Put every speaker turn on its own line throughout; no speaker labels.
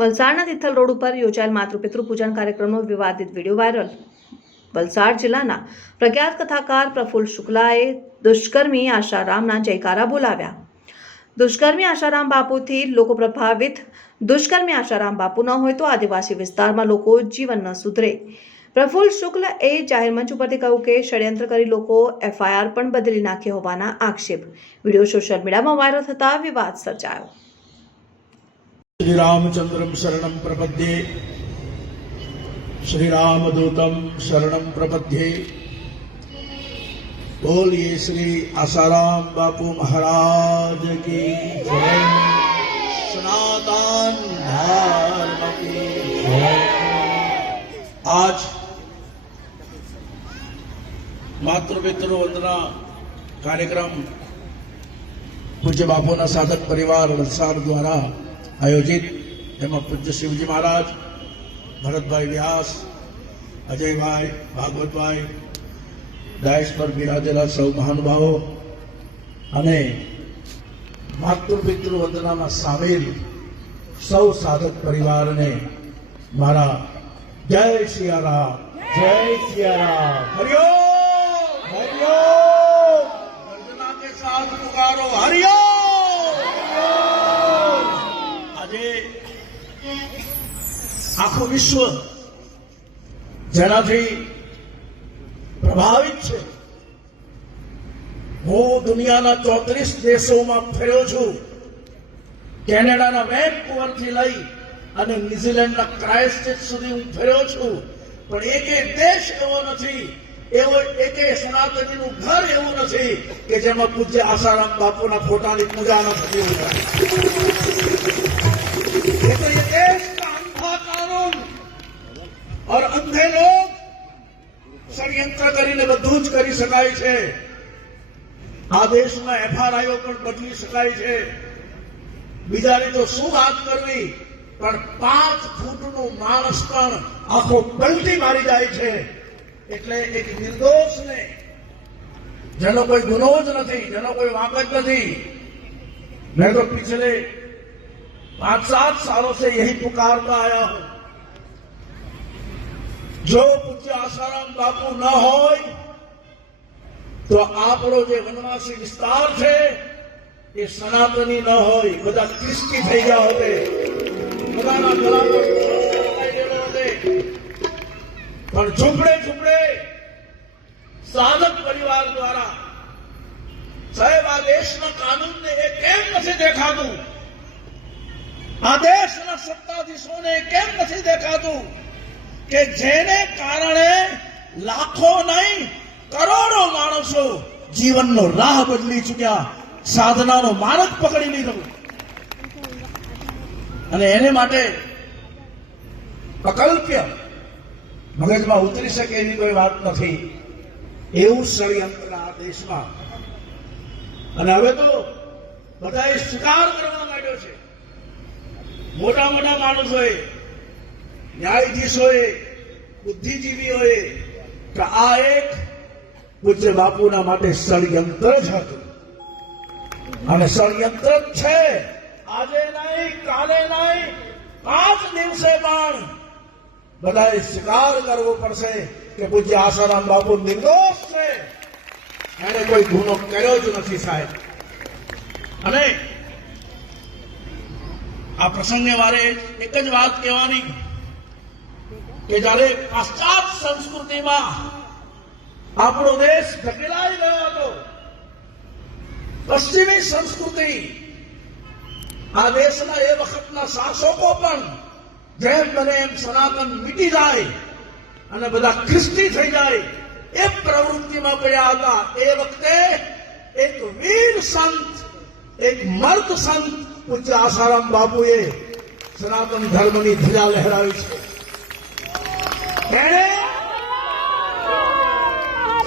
વલસાડના તિથલ રોડ ઉપર યોજાયેલ માતૃપિતૃ પૂજન કાર્યક્રમનો વિવાદિત વીડિયો વાયરલ. વલસાડ જિલ્લાના પ્રખ્યાત કથાકાર પ્રફુલ્લ શુક્લાએ દુષ્કર્મી આશારામના જયકારા બોલાવ્યા. દુષ્કર્મી આશારામ બાપુથી લોકો પ્રભાવિત. દુષ્કર્મી આશારામ બાપુ ન હોય તો આદિવાસી વિસ્તારમાં લોકો જીવન ન સુધરે. પ્રફુલ્લ શુક્લ એ જાહેર મંચ ઉપરથી કહ્યું કે ષડયંત્ર કરી લોકો એફઆઈઆર પણ બદલી નાખી હોવાના આક્ષેપ. વીડિયો સોશિયલ મીડિયામાં વાયરલ થતા વિવાદ સર્જાયો.
श्रीरामचन्द्रं शरण प्रपद्ये। श्रीरामदूतं शरण प्रपद्ये। बोलिए श्री आसाराम बापू महाराज की जय। सनातन धर्म की जय। आज मातृपितृ वंदना कार्यक्रम पूज्य बापू न साधक परिवार वलसाड द्वारा આયોજિત એમાં પૂજ્ય શિવજી મહારાજ, ભરતભાઈ વ્યાસ, અજયભાઈ, ભાગવતભાઈ ડાયસ પર બિરાજેલા સૌ મહાનુભાવો અને માતૃપિતૃ વંદનામાં સામેલ સૌ સાધક પરિવારને મારા જય સિયારામ જય સિયારામ હરિયો હરિયો હરિઓમ આજે આખું વિશ્વ જેનાથી પ્રભાવિત છે. હું દુનિયાના ચોત્રીસ દેશોમાં ફેર્યો છું. કેનેડાના વેનકુવરથી લઈ અને ન્યુઝીલેન્ડના ક્રાઇસ્ટચર્ચ સુધી હું ફેર્યો છું. પણ એકે દેશ એવો નથી, એવો એકે સનાતનીનું ઘર એવું નથી કે જેમાં પૂજ્ય આસારામ બાપુના ફોટાની પૂજા ન થતી હોય. और अंधे लोग ષડયંત્ર કરીને બધું જ કરી શકાય છે આ દેશમાં એફઆરઆઈઓ પણ બદલી શકાય છે બીજાની તો શું વાત કરવી પણ પાંચ ફૂટનું માણસ પણ આખો પલટી મારી જાય છે એટલે એક નિર્દોષને જેનો કોઈ ગુનો જ નથી જેનો કોઈ વાંક જ નથી મેં તો પિછલે पांच सात सालों से यही पुकारता आया हूं જો પૂજ્ય આસારામ બાપુ ન હોય, તો આપણો જે વનવાસી વિસ્તાર છે, એ સનાતની ન હોય. બધા ક્રિસ્તી થઈ ગયા હોતે, બધાના ગળા પણ ઝૂંપડે ઝૂંપડે સાધક પરિવાર દ્વારા, સાહેબ, આ દેશના કાનૂનને એ કેમ નથી દેખાતું? આ દેશના સત્તાધીશોને કેમ નથી દેખાતું? કે જેને કારણે લાખો નહીં, કરોડો માણસો જીવનનો રાહ બદલી ચૂક્યા, સાધનાનો માર્ગ પકડી લીધો. અને એને માટે અકલ્પ્ય મગજમાં ઉતરી શકે એવી કોઈ વાત નથી. એવું ષડયંત્ર આ દેશમાં અને હવે તો બધાએ સ્વીકાર કરવા માંડ્યો છે. મોટા મોટા માણસોએ ન્યાયાધીશોએ, બુદ્ધિજીવીઓએ કે આ એક પૂજ્ય બાપુના માટે ષડયંત્ર જ હતું. અને ષડયંત્ર જ છે. આજે નહીં, કાલે નહીં, પાંચ દિવસે પણ બધાએ સ્વીકાર કરવો પડશે કે પૂજ્ય આસારામ બાપુ નિર્દોષ છે. એને કોઈ ગુનો કર્યો જ નથી સાહેબ. અને આ પ્રસંગે મારે એક જ વાત કહેવાની. કે જ્યારે પાશ્ચાત સંસ્કૃતિમાં આપણો દેશ ઢકેલાઈ ગયો હતો પશ્ચિમી સંસ્કૃતિ આ દેશના એ વખતના શાસકો પણ જેમ બને એમ સનાતન મીટી જાય અને બધા ખ્રિસ્તી થઈ જાય એ પ્રવૃત્તિમાં પડ્યા હતા એ વખતે એક વીર સંત એક મર્દ સંત પૂજ્ય આસારામ બાપુએ સનાતન ધર્મની ધજા લહેરાવી છે એણે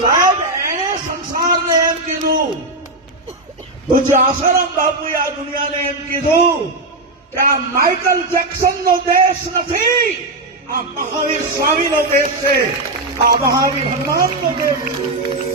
સાહેબ એણે સંસારને એમ કીધું પૂજ્ય આસારામ બાપુએ આ દુનિયાને એમ કીધું કે આ માઇકલ જેક્સન નો દેશ નથી આ મહાવીર સ્વામી નો દેશ છે આ મહાવીર હનુમાન નો દેશ છે